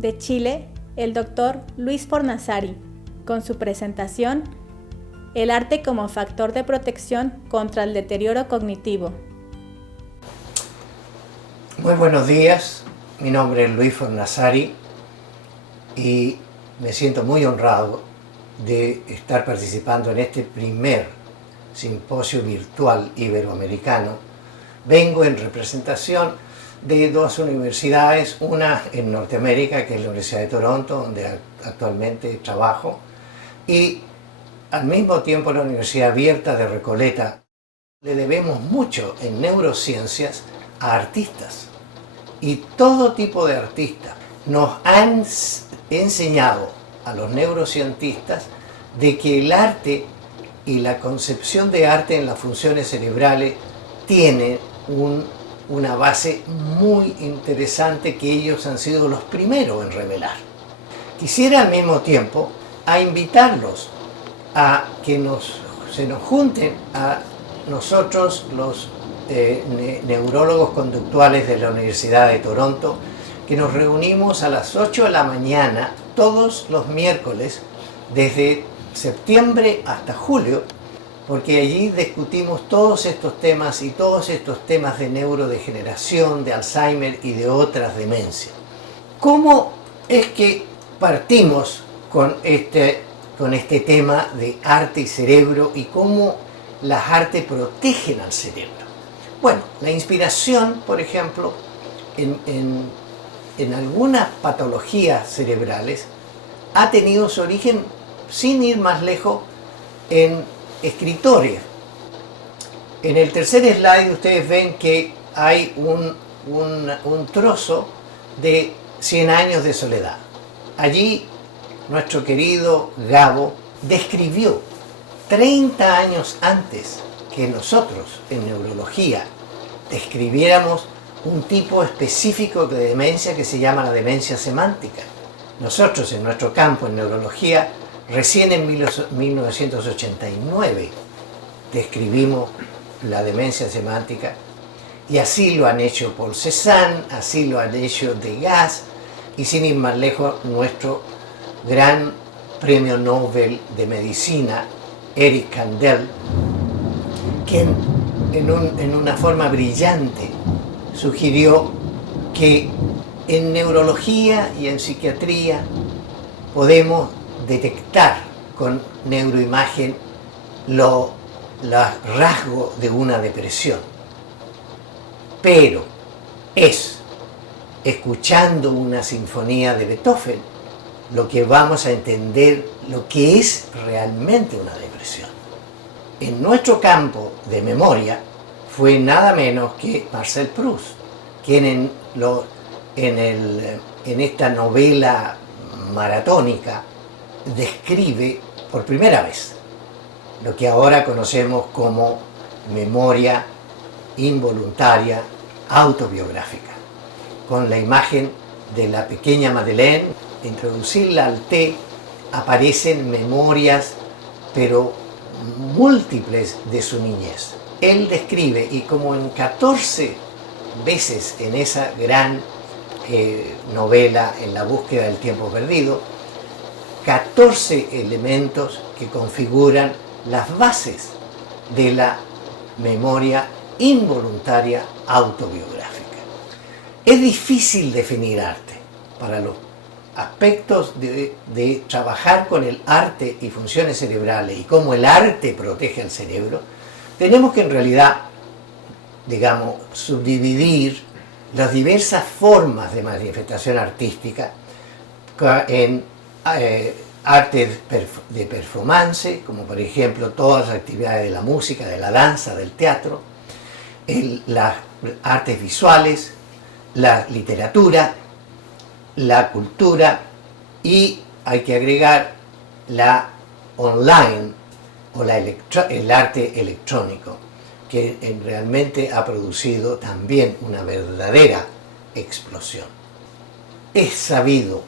de Chile, el doctor Luis Fornazari, con su presentación El arte como factor de protección contra el deterioro cognitivo. Muy buenos días, mi nombre es Luis Fornazari y me siento muy honrado de estar participando en este primer simposio virtual iberoamericano. Vengo en representación de dos universidades, una en Norteamérica, que es la Universidad de Toronto, donde actualmente trabajo, y al mismo tiempo la Universidad Abierta de Recoleta. Le debemos mucho en neurociencias a artistas, y todo tipo de artistas nos han enseñado a los neurocientistas de que el arte y la concepción de arte en las funciones cerebrales tiene una base muy interesante que ellos han sido los primeros en revelar. Quisiera al mismo tiempo invitarlos a que se nos junten a nosotros los neurólogos conductuales de la Universidad de Toronto, que nos reunimos a las 8 de la mañana todos los miércoles desde septiembre hasta julio, porque allí discutimos todos estos temas y todos estos temas de neurodegeneración, de Alzheimer y de otras demencias. ¿Cómo es que partimos con este tema de arte y cerebro y cómo las artes protegen al cerebro? Bueno, la inspiración, por ejemplo, en algunas patologías cerebrales ha tenido su origen, sin ir más lejos, en escritores. En el tercer slide ustedes ven que hay un trozo de 100 años de soledad. Allí nuestro querido Gabo describió 30 años antes que nosotros en neurología describiéramos un tipo específico de demencia que se llama la demencia semántica. Nosotros en nuestro campo en neurología recién en 1989 describimos la demencia semántica, y así lo han hecho Paul Cézanne, así lo han hecho Degas, y sin ir más lejos nuestro gran premio Nobel de Medicina, Eric Kandel, que en una forma brillante sugirió que en neurología y en psiquiatría podemos detectar con neuroimagen los rasgos de una depresión. Pero es escuchando una sinfonía de Beethoven lo que vamos a entender lo que es realmente una depresión. En nuestro campo de memoria fue nada menos que Marcel Proust, quien en esta novela maratónica describe por primera vez lo que ahora conocemos como memoria involuntaria autobiográfica, con la imagen de la pequeña Madeleine. Introducirla al té, aparecen memorias, pero múltiples, de su niñez. Él describe, y como en 14 veces en esa gran novela, En la búsqueda del tiempo perdido, 14 elementos que configuran las bases de la memoria involuntaria autobiográfica. Es difícil definir arte. Para los aspectos de trabajar con el arte y funciones cerebrales y cómo el arte protege al cerebro, tenemos que en realidad, digamos, subdividir las diversas formas de manifestación artística en artes de performance, como por ejemplo todas las actividades de la música, de la danza, del teatro, las artes visuales, la literatura, la cultura, y hay que agregar la online o el arte electrónico, que realmente ha producido también una verdadera explosión. Es sabido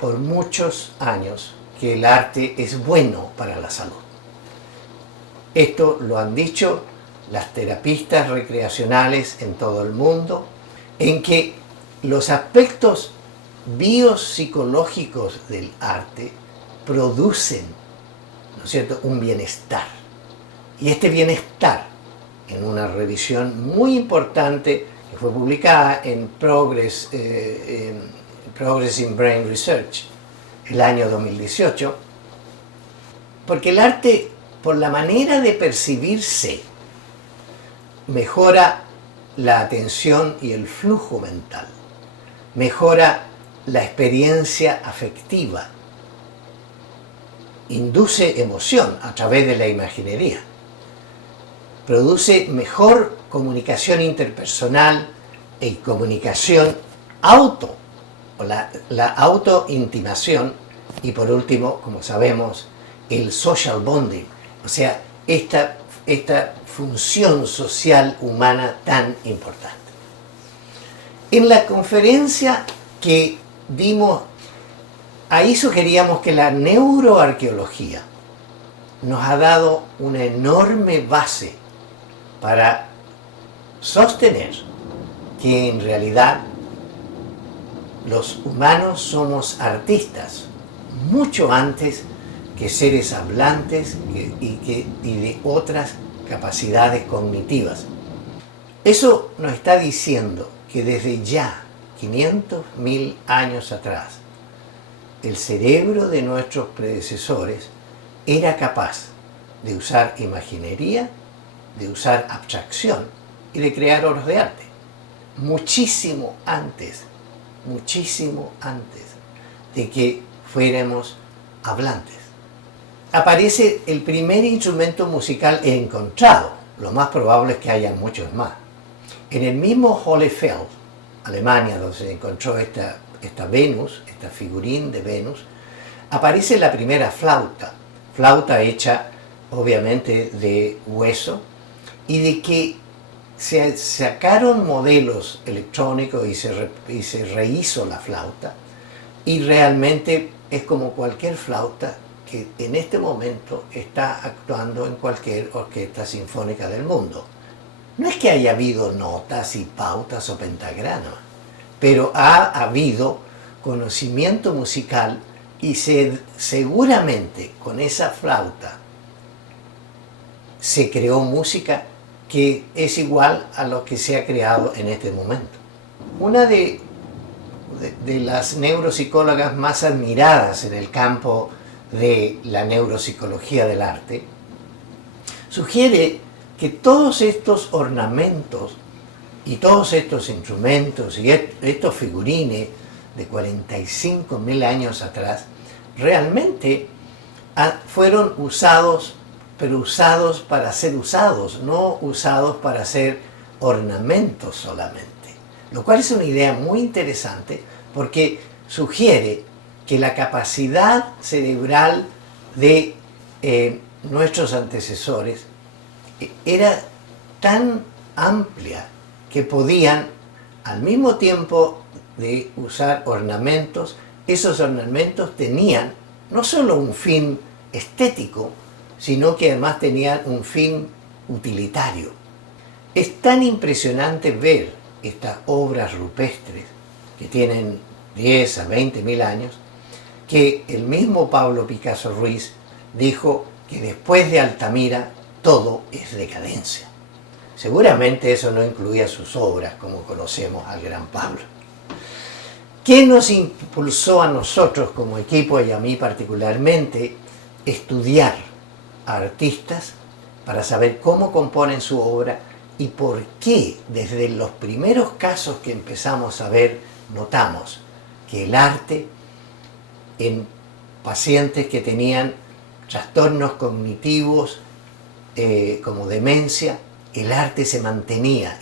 por muchos años que el arte es bueno para la salud. Esto lo han dicho las terapistas recreacionales en todo el mundo, en que los aspectos biopsicológicos del arte producen, ¿no es cierto?, un bienestar. Y este bienestar, en una revisión muy importante que fue publicada en Progress in Brain Research el año 2018, porque el arte, por la manera de percibirse, mejora la atención y el flujo mental, mejora la experiencia afectiva, induce emoción a través de la imaginería, produce mejor comunicación interpersonal y comunicación o la autointimación, y por último, como sabemos, el social bonding, o sea, esta función social humana tan importante. En la conferencia que dimos, ahí sugeríamos que la neuroarqueología nos ha dado una enorme base para sostener que en realidad los humanos somos artistas mucho antes que seres hablantes y de otras capacidades cognitivas. Eso nos está diciendo que desde ya 500.000 años atrás el cerebro de nuestros predecesores era capaz de usar imaginería, de usar abstracción y de crear obras de arte. Muchísimo antes de que fuéramos hablantes. Aparece el primer instrumento musical encontrado, lo más probable es que haya muchos más. En el mismo Hohlefeld, Alemania, donde se encontró esta Venus, esta figurín de Venus, aparece la primera flauta hecha obviamente de hueso, y de que se sacaron modelos electrónicos y se rehizo la flauta, y realmente es como cualquier flauta que en este momento está actuando en cualquier orquesta sinfónica del mundo. No es que haya habido notas y pautas o pentagramas, pero ha habido conocimiento musical y seguramente con esa flauta se creó música que es igual a lo que se ha creado en este momento. Una de las neuropsicólogas más admiradas en el campo de la neuropsicología del arte sugiere que todos estos ornamentos y todos estos instrumentos y estos figurines de 45.000 años atrás realmente fueron usados, pero usados para ser usados, no usados para hacer ornamentos solamente. Lo cual es una idea muy interesante porque sugiere que la capacidad cerebral de nuestros antecesores era tan amplia que podían, al mismo tiempo de usar ornamentos, esos ornamentos tenían no solo un fin estético, sino que además tenían un fin utilitario. Es tan impresionante ver estas obras rupestres que tienen 10 a 20.000 años, que el mismo Pablo Picasso Ruiz dijo que después de Altamira todo es decadencia. Seguramente eso no incluía sus obras, como conocemos al gran Pablo. ¿Qué nos impulsó a nosotros como equipo y a mí particularmente estudiar a artistas para saber cómo componen su obra y por qué desde los primeros casos que empezamos a ver notamos que el arte en pacientes que tenían trastornos cognitivos como demencia, el arte se mantenía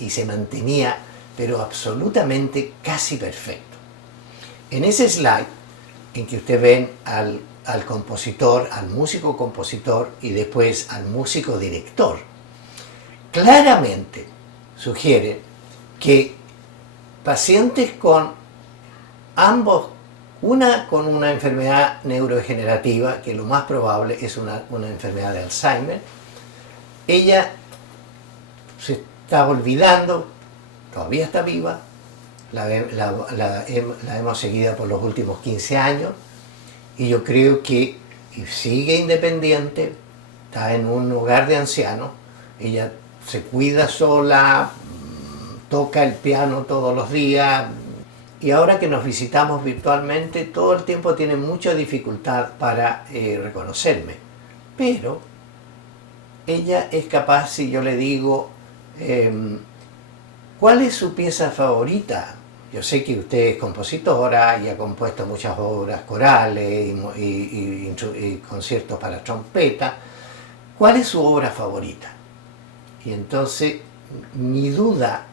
pero absolutamente casi perfecto. En ese slide en que ustedes ven al compositor, al músico compositor y después al músico director, claramente sugiere que pacientes con ambos, una con una enfermedad neurodegenerativa, que lo más probable es una enfermedad de Alzheimer, ella se está olvidando, todavía está viva, la hemos seguido por los últimos 15 años y yo creo que sigue independiente, está en un hogar de ancianos, ella se cuida sola, toca el piano todos los días y ahora que nos visitamos virtualmente todo el tiempo tiene mucha dificultad para reconocerme, pero ella es capaz, si yo le digo ¿cuál es su pieza favorita? Yo sé que usted es compositora y ha compuesto muchas obras corales y conciertos para trompeta. ¿Cuál es su obra favorita? Y entonces mi duda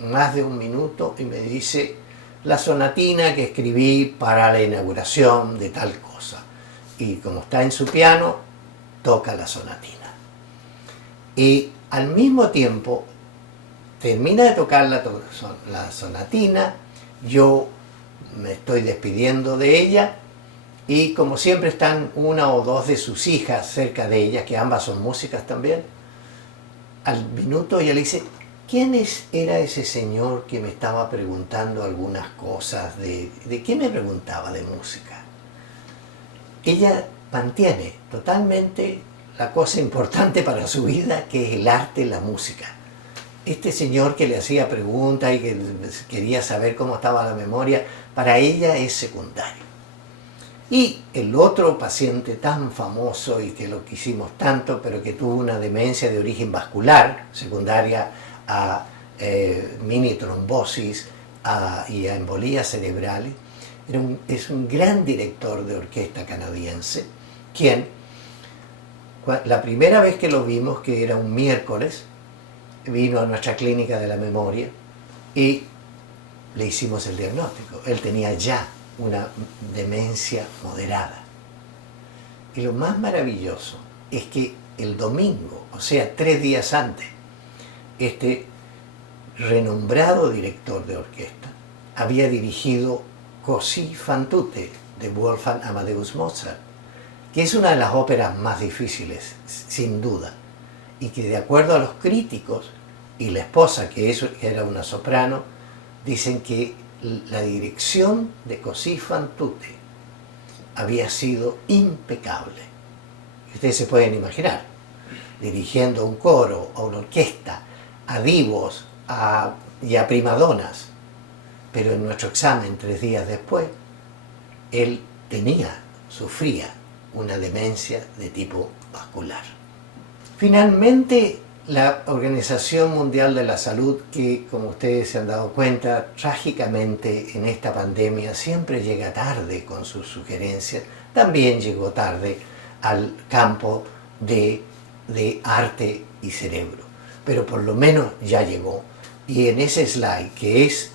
más de un minuto y me dice la sonatina que escribí para la inauguración de tal cosa. Y como está en su piano, toca la sonatina. Y al mismo tiempo termina de tocar la sonatina, yo me estoy despidiendo de ella y como siempre están una o dos de sus hijas cerca de ella, que ambas son músicas también, al minuto ella le dice, ¿quién era ese señor que me estaba preguntando algunas cosas? ¿De qué me preguntaba de música? Ella mantiene totalmente la cosa importante para su vida, que es el arte, la música. Este señor que le hacía preguntas y que quería saber cómo estaba la memoria, para ella es secundario. Y el otro paciente tan famoso y que lo quisimos tanto, pero que tuvo una demencia de origen vascular, secundaria a mini trombosis y a embolías cerebrales, es un gran director de orquesta canadiense, quien, la primera vez que lo vimos, que era un miércoles, vino a nuestra clínica de la memoria y le hicimos el diagnóstico. Él tenía ya una demencia moderada. Y lo más maravilloso es que el domingo, o sea, 3 días antes, este renombrado director de orquesta había dirigido Così fan tutte de Wolfgang Amadeus Mozart, que es una de las óperas más difíciles, sin duda, y que de acuerdo a los críticos y la esposa, que era una soprano, dicen que la dirección de Così fan tutte había sido impecable. Ustedes se pueden imaginar, dirigiendo un coro, a una orquesta, a divos y a primadonas, pero en nuestro examen 3 días después, él sufría una demencia de tipo vascular. Finalmente, la Organización Mundial de la Salud, que como ustedes se han dado cuenta, trágicamente en esta pandemia siempre llega tarde con sus sugerencias, también llegó tarde al campo de arte y cerebro, pero por lo menos ya llegó. Y en ese slide, que es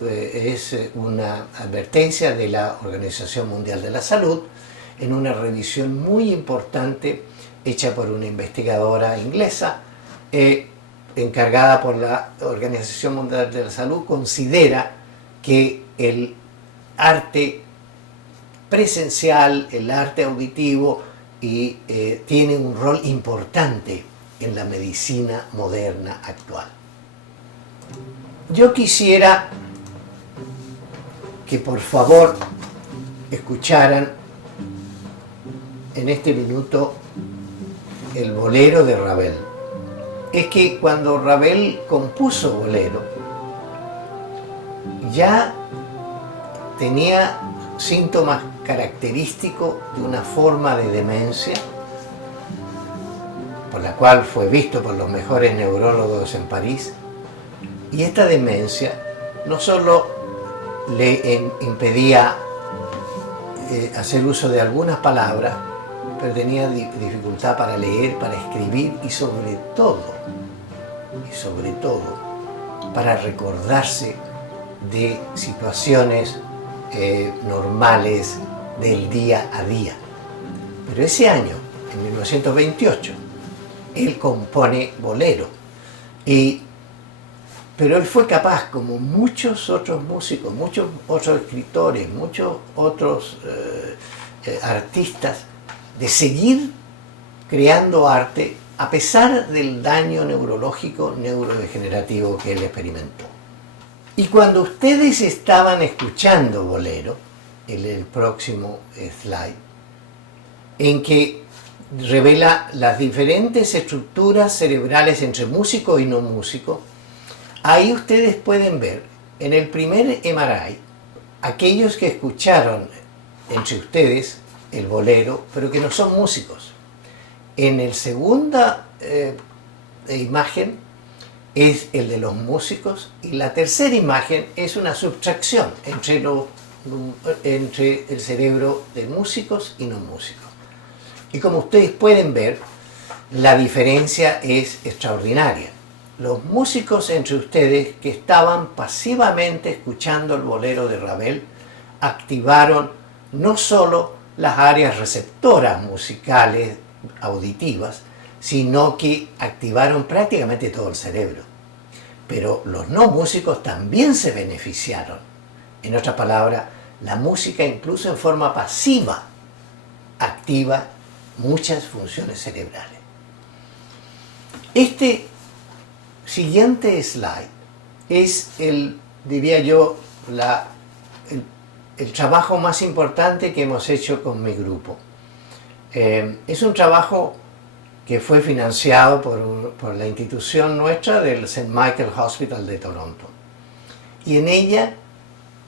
una advertencia de la Organización Mundial de la Salud, en una revisión muy importante hecha por una investigadora inglesa, encargada por la Organización Mundial de la Salud, considera que el arte presencial, el arte auditivo, tiene un rol importante en la medicina moderna actual. Yo quisiera que por favor escucharan en este minuto el bolero de Ravel. Es que cuando Ravel compuso bolero, ya tenía síntomas característicos de una forma de demencia, por la cual fue visto por los mejores neurólogos en París, y esta demencia no solo le impedía hacer uso de algunas palabras, pero tenía dificultad para leer, para escribir y sobre todo, para recordarse de situaciones normales del día a día. Pero ese año, en 1928, él compone bolero, pero él fue capaz, como muchos otros músicos, muchos otros escritores, muchos otros artistas, de seguir creando arte a pesar del daño neurológico, neurodegenerativo que él experimentó. Y cuando ustedes estaban escuchando bolero, el próximo slide, en que revela las diferentes estructuras cerebrales entre músico y no músico, ahí ustedes pueden ver en el primer MRI aquellos que escucharon entre ustedes el bolero, pero que no son músicos. En la segunda imagen es el de los músicos, y la tercera imagen es una subtracción entre el cerebro de músicos y no músicos. Y como ustedes pueden ver, la diferencia es extraordinaria. Los músicos entre ustedes que estaban pasivamente escuchando el bolero de Ravel activaron no solo las áreas receptoras musicales auditivas, sino que activaron prácticamente todo el cerebro. Pero los no músicos también se beneficiaron. En otras palabras, la música incluso en forma pasiva activa muchas funciones cerebrales. Este siguiente slide es diría yo, el trabajo más importante que hemos hecho con mi grupo. Es un trabajo que fue financiado por la institución nuestra del St. Michael Hospital de Toronto. Y en ella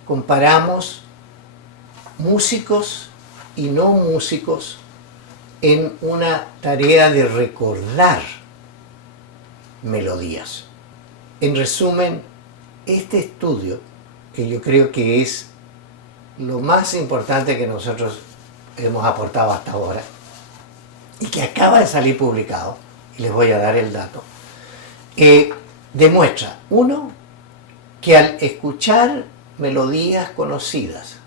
comparamos músicos y no músicos en una tarea de recordar melodías. En resumen, este estudio, que yo creo que es lo más importante que nosotros hemos aportado hasta ahora, y que acaba de salir publicado, y les voy a dar el dato, demuestra, uno, que al escuchar melodías conocidas,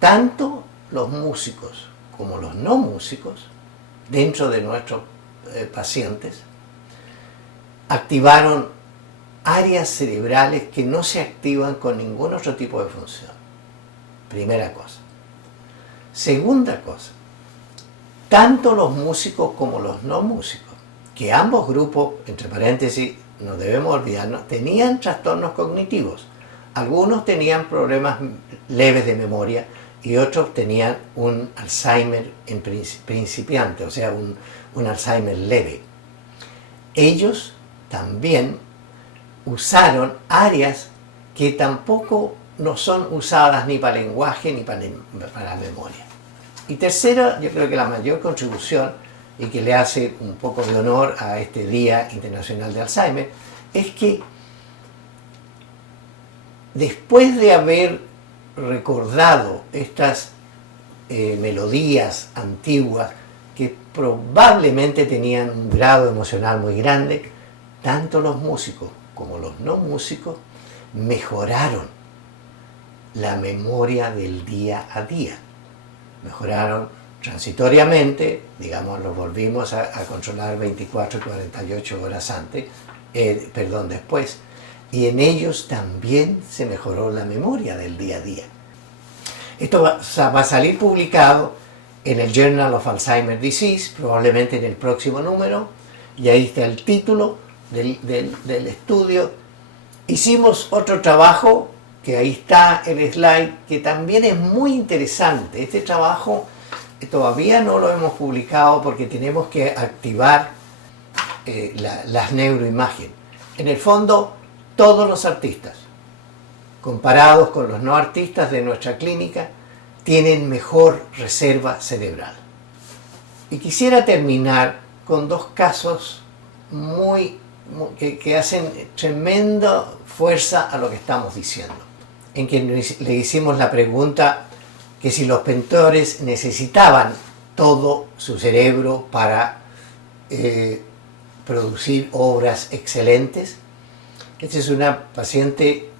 tanto los músicos como los no músicos, dentro de nuestros pacientes, activaron áreas cerebrales que no se activan con ningún otro tipo de función. Primera cosa. Segunda cosa, tanto los músicos como los no músicos, que ambos grupos, entre paréntesis, no debemos olvidarnos, tenían trastornos cognitivos. Algunos tenían problemas leves de memoria y otros tenían un Alzheimer en principiante, o sea, un Alzheimer leve. Ellos también usaron áreas que tampoco no son usadas ni para lenguaje ni para la memoria. Y tercero, yo creo que la mayor contribución, y que le hace un poco de honor a este Día Internacional de Alzheimer, es que después de haber recordado estas melodías antiguas que probablemente tenían un grado emocional muy grande, tanto los músicos como los no músicos mejoraron la memoria del día a día. Mejoraron transitoriamente, digamos, los volvimos a controlar 24 y 48 horas después, y en ellos también se mejoró la memoria del día a día. Esto va a salir publicado en el Journal of Alzheimer's Disease, probablemente en el próximo número, y ahí está el título del estudio. Hicimos otro trabajo, que ahí está el slide, que también es muy interesante. Este trabajo todavía no lo hemos publicado porque tenemos que activar las neuroimágenes. En el fondo, todos los artistas, comparados con los no artistas de nuestra clínica, tienen mejor reserva cerebral. Y quisiera terminar con dos casos que hacen tremenda fuerza a lo que estamos diciendo. En que le hicimos la pregunta que si los pintores necesitaban todo su cerebro para producir obras excelentes. Esta es una paciente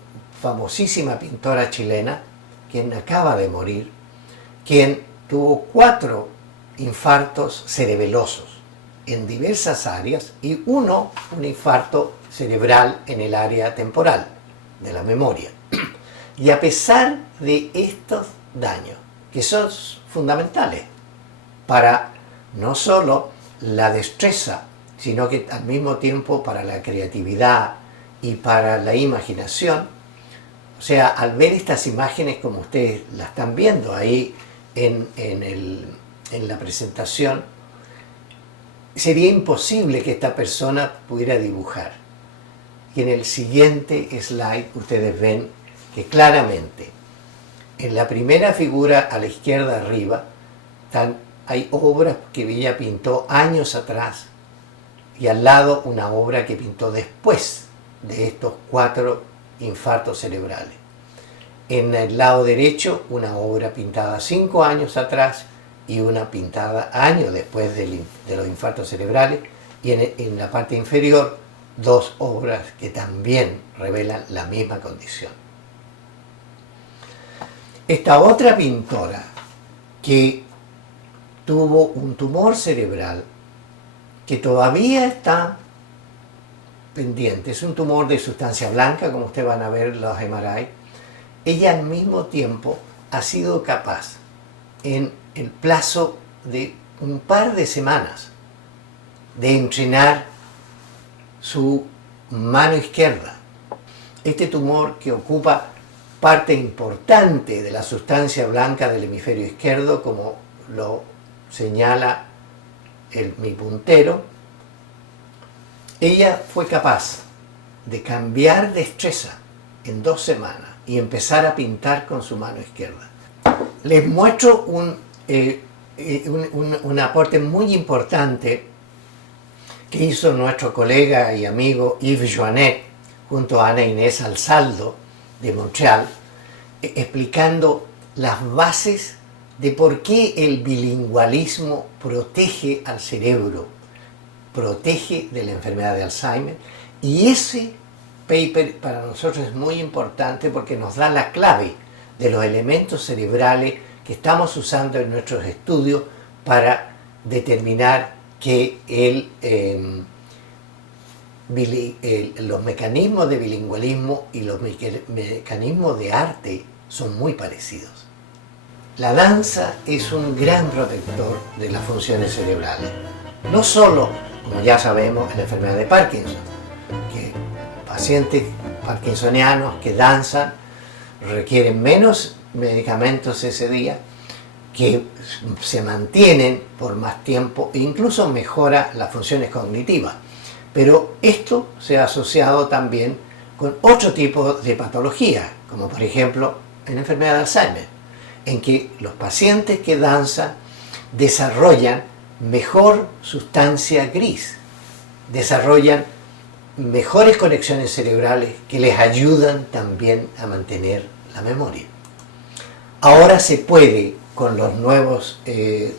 famosísima pintora chilena, quien acaba de morir, quien tuvo 4 infartos cerebelosos en diversas áreas y un infarto cerebral en el área temporal de la memoria. Y a pesar de estos daños, que son fundamentales para no solo la destreza, sino que al mismo tiempo para la creatividad y para la imaginación. O sea, al ver estas imágenes como ustedes las están viendo ahí en la presentación, sería imposible que esta persona pudiera dibujar. Y en el siguiente slide ustedes ven que claramente en la primera figura a la izquierda arriba hay obras que ella pintó años atrás y al lado una obra que pintó después de estos 4 infartos cerebrales. En el lado derecho una obra pintada 5 años atrás y una pintada años después de los infartos cerebrales, y en la parte inferior 2 obras que también revelan la misma condición. Esta otra pintora que tuvo un tumor cerebral que todavía está pendiente, es un tumor de sustancia blanca, como ustedes van a ver los MRI, ella al mismo tiempo ha sido capaz en el plazo de un par de semanas de entrenar su mano izquierda. Este tumor, que ocupa parte importante de la sustancia blanca del hemisferio izquierdo, como lo señala mi puntero, ella fue capaz de cambiar destreza en 2 semanas y empezar a pintar con su mano izquierda. Les muestro un aporte muy importante que hizo nuestro colega y amigo Yves Joannet junto a Ana Inés Alzaldo de Montreal, explicando las bases de por qué el bilingüismo protege al cerebro, protege de la enfermedad de Alzheimer. Y ese paper para nosotros es muy importante porque nos da la clave de los elementos cerebrales que estamos usando en nuestros estudios para determinar que los mecanismos de bilingüismo y los mecanismos de arte son muy parecidos. La danza es un gran protector de las funciones cerebrales. No solo, como ya sabemos, en la enfermedad de Parkinson, que pacientes parkinsonianos que danzan requieren menos medicamentos ese día, que se mantienen por más tiempo e incluso mejora las funciones cognitivas. Pero esto se ha asociado también con otro tipo de patologías, como por ejemplo en la enfermedad de Alzheimer, en que los pacientes que danzan desarrollan mejor sustancia gris, desarrollan mejores conexiones cerebrales que les ayudan también a mantener la memoria. Ahora se puede, con las nuevas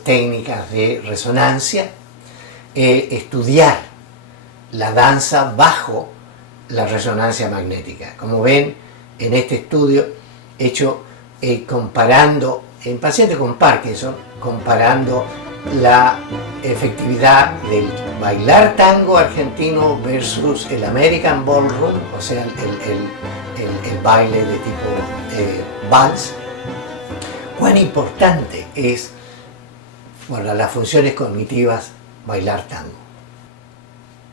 técnicas de resonancia, estudiar la danza bajo la resonancia magnética. Como ven en este estudio hecho comparando en pacientes con Parkinson, comparando la efectividad del bailar tango argentino versus el American Ballroom, o sea, el baile de tipo vals, cuán importante es para las funciones cognitivas bailar tango.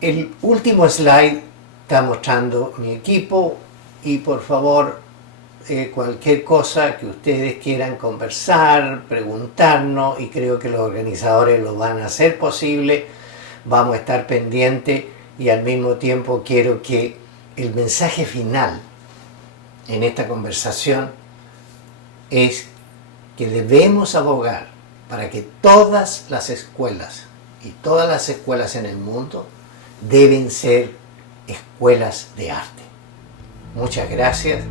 El último slide está mostrando mi equipo y por favor cualquier cosa que ustedes quieran conversar, preguntarnos, y creo que los organizadores lo van a hacer posible, vamos a estar pendientes, y al mismo tiempo quiero que el mensaje final en esta conversación es que debemos abogar para que todas las escuelas y todas las escuelas en el mundo deben ser escuelas de arte. Muchas gracias.